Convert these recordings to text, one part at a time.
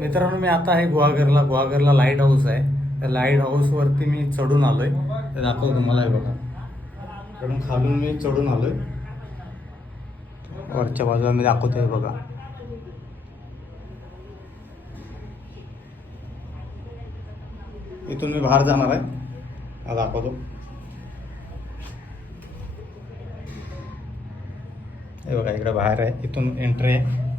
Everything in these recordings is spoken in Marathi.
मित्रांनो मी आता आहे गुहागरला. गुहागरला लाइट हाऊस आहे. त्या लाइट हाऊसवरती मी चढून आलोय. ते दाखवतो तुम्हाला हे बघा. कारण खालून मी चढून आलोय. वरच्या बाजूला मी दाखवतोय बघा. इथून मी बाहेर जाणार आहे. हा दाखवतो. हे बघा इकडे बाहेर आहे. इथून एंट्री आहे.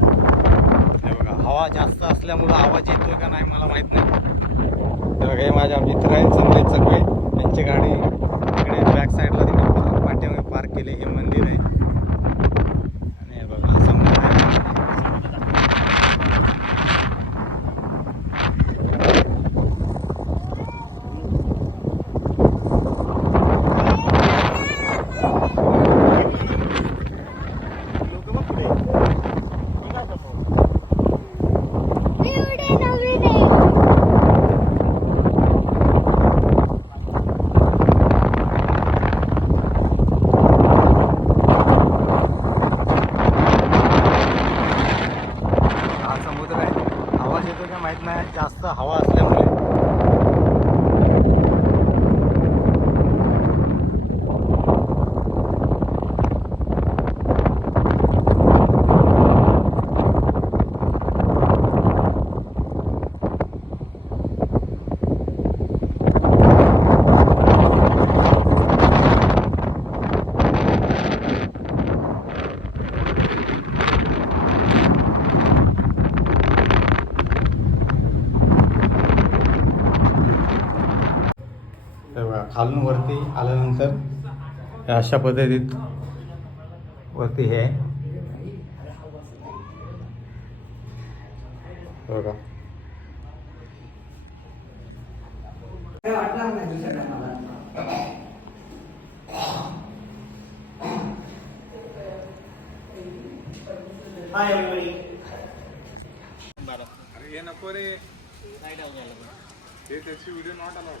बघा हवा जास्त असल्यामुळं आवाज येतोय का नाही मला माहीत नाही. हे बघा हे माझ्या मित्र आहेत संदेश चकवे त्यांची गाडी इकडे बॅक साईडला तिकडे पाठीमागे पार्क केले हे मंदिर आहे आणि हे बघा समुद्र आहे. हा समुद्र आहे आवाज येतो का माहीत नाही. जास्त हवा असल्यामुळे तर बघा खालून वरती आल्यानंतर अशा पद्धतीत वरती हे आहे. बघा. अरे हे नको रे. हे त्याची व्हिडिओ नॉट अलाउड